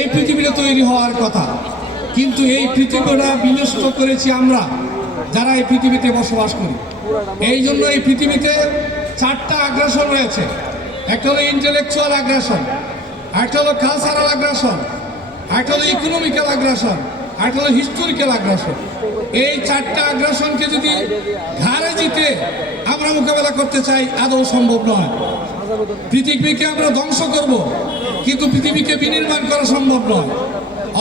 এই পৃথিবীটা তৈরি হওয়ার কথা, কিন্তু এই পৃথিবীটা বিনষ্ট করেছি আমরা যারা এই পৃথিবীতে বসবাস করি। এই জন্য এই পৃথিবীতে 4টা আগ্রাসন রয়েছে। একটা হলো ইন্টেলেকচুয়াল আগ্রাসন, একটা হলো কালচারাল আগ্রাসন, একটা হলো ইকোনমিক্যাল আগ্রাসন, একটা হলো হিস্টোরিক্যাল আগ্রাসন। এই 4টা আগ্রাসনকে যদি ঘাড়ে জিতে আমরা মোকাবেলা করতে চাই, আদৌ সম্ভব নয়। পৃথিবীকে আমরা ধ্বংস করব, কিন্তু পৃথিবীকে বিনির্মাণ করা সম্ভব নয়।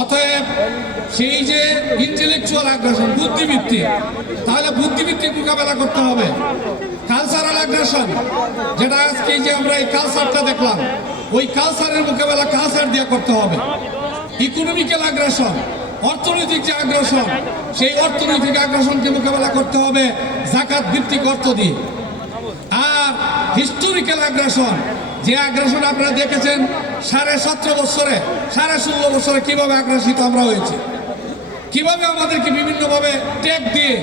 অতএব সেই যে ইন্টেলেকচুয়াল আগ্রাসন, বুদ্ধিভিত্তিক, তাহলে বুদ্ধিভিত্তিক মোকাবেলা করতে হবে। কালচারাল আগ্রাসন, যেটা আজকে যে আমরা এই কালচারটা দেখলাম, ওই কালচারের মোকাবেলা কালচার দিয়ে করতে হবে। ইকোনমিক্যাল আগ্রাসন, অর্থনৈতিক যে আগ্রাসন, সেই অর্থনৈতিক আগ্রাসনকে মোকাবেলা করতে হবে যাকাত ভিত্তিক অর্থ দিয়ে। আর হিস্টোরিক্যাল আগ্রাসন, যে আগ্রাসন আপনারা দেখেছেন 17.5 বছরে, 16.5 বছরে কিভাবে আগ্রাসিত আমরা হয়েছি, কিভাবে আমাদেরকে বিভিন্নভাবে ট্যাগ দিয়ে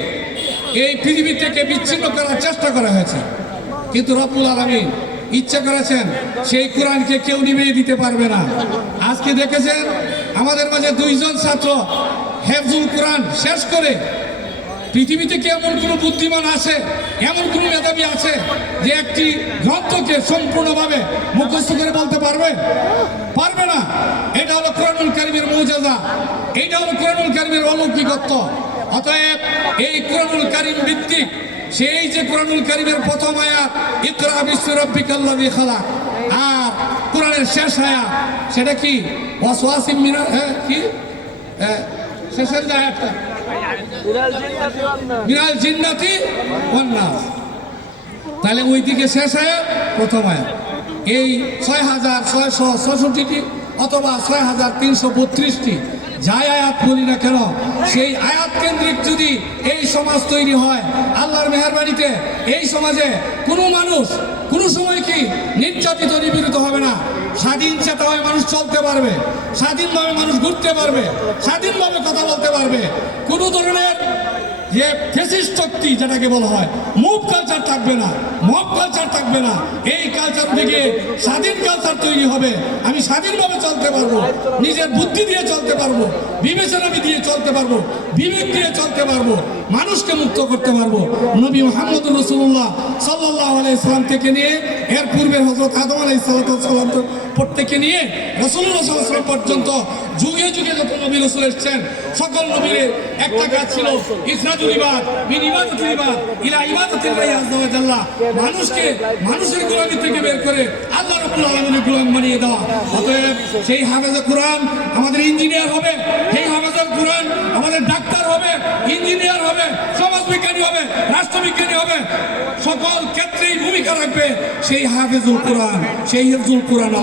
এই পৃথিবী থেকে বিচ্ছিন্ন করার চেষ্টা করা হয়েছে। কিন্তু রব্বুল আলামিন ইচ্ছা করেছেন সেই কোরআনকে কেউ নিভিয়ে দিতে পারবে না। আজকে দেখেছেন আমাদের মাঝে 2 জন ছাত্র হেফজুল কোরআন শেষ করে, পৃথিবীতে কি এমন কোনো বুদ্ধিমান আছে, এমন কোনো মেধাবী আছে যে একটি গ্রন্থকে সম্পূর্ণভাবে মুখস্থ করে বলতে পারবে? পারবে না। এটা হলো কোরআনুল কারীমের মুজিজা, এটা হলো কোরআনুল কারীমের অলৌকিকত্ব। অতএব এই কোরআনুল কারীম ভিত্তিক সেই যে কোরআনুল কারীমের প্রথম আয়াত ইকরা বিসমি রাব্বিকাল্লাযী খালাক, আর কোরআনের শেষ আয়াত সেটা কি ওয়াসওয়াসিম কি শেষের যে আয়াতটা মিনাল জিন্নাতি ওয়ান নাস, তাহলে ওই দিকে শেষ আয়াত প্রথম আয়াত। এই 6666টি অথবা 6332টি যাই আয়াত বলি না কেন, সেই আয়াত কেন্দ্রিক যদি এই সমাজ তৈরি হয়, আল্লাহর মেহেরবানিতে এই সমাজে কোনো মানুষ কোনো সময় কি নির্যাতিত নিপীড়িত হবে না। স্বাধীন চেতায় মানুষ চলতে পারবে, স্বাধীনভাবে মানুষ ঘুরতে পারবে, স্বাধীনভাবে কথা বলতে পারবে। কোনো ধরনের যে ফ্যাসিস্ট শক্তি যেটাকে বলা হয় মুভ কালচার থাকবে না, মব কালচার থাকবে না। এই কালচার থেকে স্বাধীন কালচার তৈরি হবে। আমি স্বাধীনভাবে চলতে পারবো, নিজের বুদ্ধি দিয়ে চলতে পারবো, বিবেচনা দিয়ে চলতে পারবো, বিবেক দিয়ে চলতে পারবো, মানুষকে মুক্ত করতে পারবো। নবী মুহাম্মদুর রাসূলুল্লাহ সাল্লাল্লাহু আলাইহি সাল্লাম থেকে নিয়ে এর পূর্বের হযরত আদম আলাইহিস সালাম থেকে নিয়ে রাসূলুল্লাহ সাল্লাল্লাহু আলাইহি ওয়াসাল্লাম পর্যন্ত যুগে যুগে যত নবী রাসূল এসেছেন, সকল নবীর একটা কাজ ছিল ইসরাজুল ইবাদ মিন ইবাদাতিল ইবাদ ইলা ইবাদাতিল্লাহি আযজা ওয়া জাল্লা, মানুষকে মানুষের গোলামি থেকে বের করে আল্লাহ রাব্বুল আলামিনের গোলাম বানিয়ে দেওয়া। অতএব সেই হাফেজে কোরআন আমাদের ইঞ্জিনিয়ার হবে, সেই হাফেজে কোরআন আমাদের ডাক্তার হবে, ইঞ্জিনিয়ার হবে, সমাজবিজ্ঞানী হবে, রাষ্ট্রবিজ্ঞানী হবে, সকল ক্ষেত্রেই ভূমিকা রাখবে সেই হাফেজুল কোরআন, সেই হিফজুল কোরআন।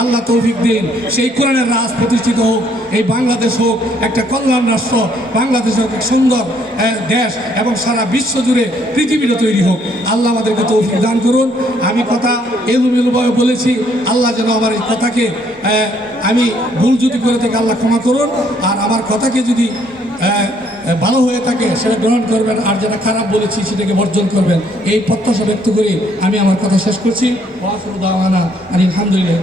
আল্লাহ তৌফিক দিন সেই কোরআনের রাজ প্রতিষ্ঠিত হোক, এই বাংলাদেশ হোক একটা কল্যাণ রাষ্ট্র, বাংলাদেশ হোক এক সুন্দর দেশ, এবং সারা বিশ্ব জুড়ে পৃথিবীটা তৈরি হোক। আল্লাহ আমাদেরকে তৌফিক দান করুন। আমি কথা এলোমেলোভাবে বলেছি, আল্লাহ যেন আমার এই কথাকে আমি ভুল যদি করে থাকি আল্লাহ ক্ষমা করুন, আর আমার কথাকে যদি ভালো হয়ে থাকে সেটা গ্রহণ করবেন, আর যেটা খারাপ বলেছি সেটাকে বর্জন করবেন। এই প্রত্যাশা ব্যক্ত করে আমি আমার কথা শেষ করছি। ওয়া আখিরু দাওয়ানা আলহামদুলিল্লাহ।